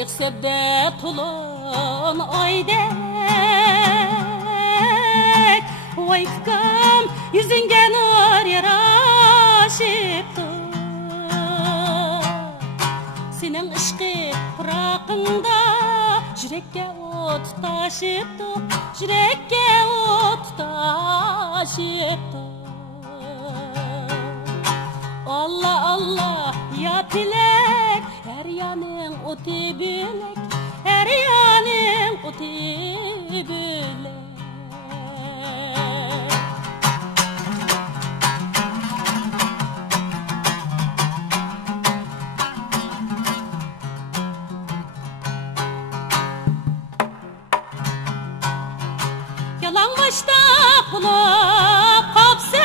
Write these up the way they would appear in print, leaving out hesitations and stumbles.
Iqsebde tulun aydek Vaytkam yüzünge nur yaraşıptı Senin ışkı bırakında Yürekke ot taşıptı Yürekke ot taşıptı Allah Allah ya pilek Her yanın oti bilek Her yanın oti bilek Yalan başta kulak kapsen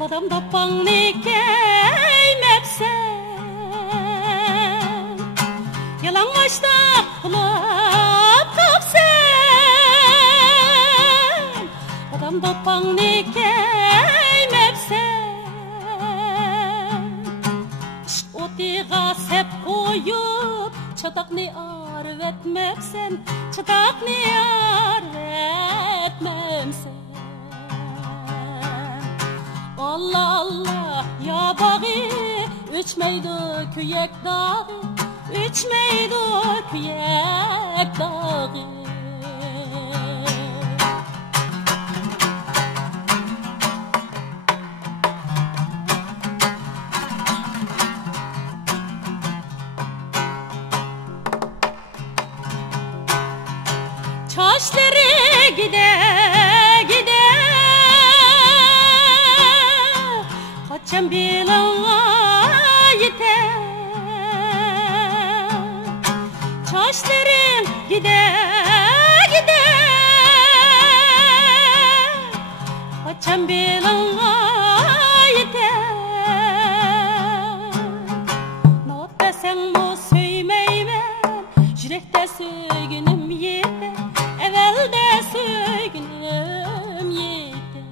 Badam dapan nekeymepsen Yalan başta kulak kapsen Badam dapan nekeymepsen İşk otiga sep koyup Çatakni arvetmepsen Çatakni arvetmepsen Allah Allah ya bağı Üçmeydi kuyek dağı Üçmeydi kuyek dağı Çaşları gide gide Kaçan bilana yeter Çaşların gide gide Kaçan bilana yeter Not desen mu söymeymen Yürekte söygünüm yeter Evvelde söygünüm yeter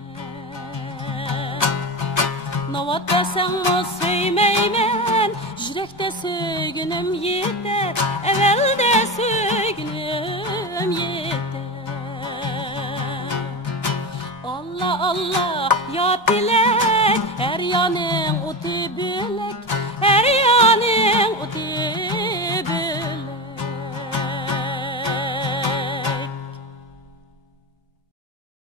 Navat desen mu söymeymen Yürekte söygünüm yeter Evvelde söygünüm yeter Allah Allah ya bilek Her yanın oti bilek Her yanın oti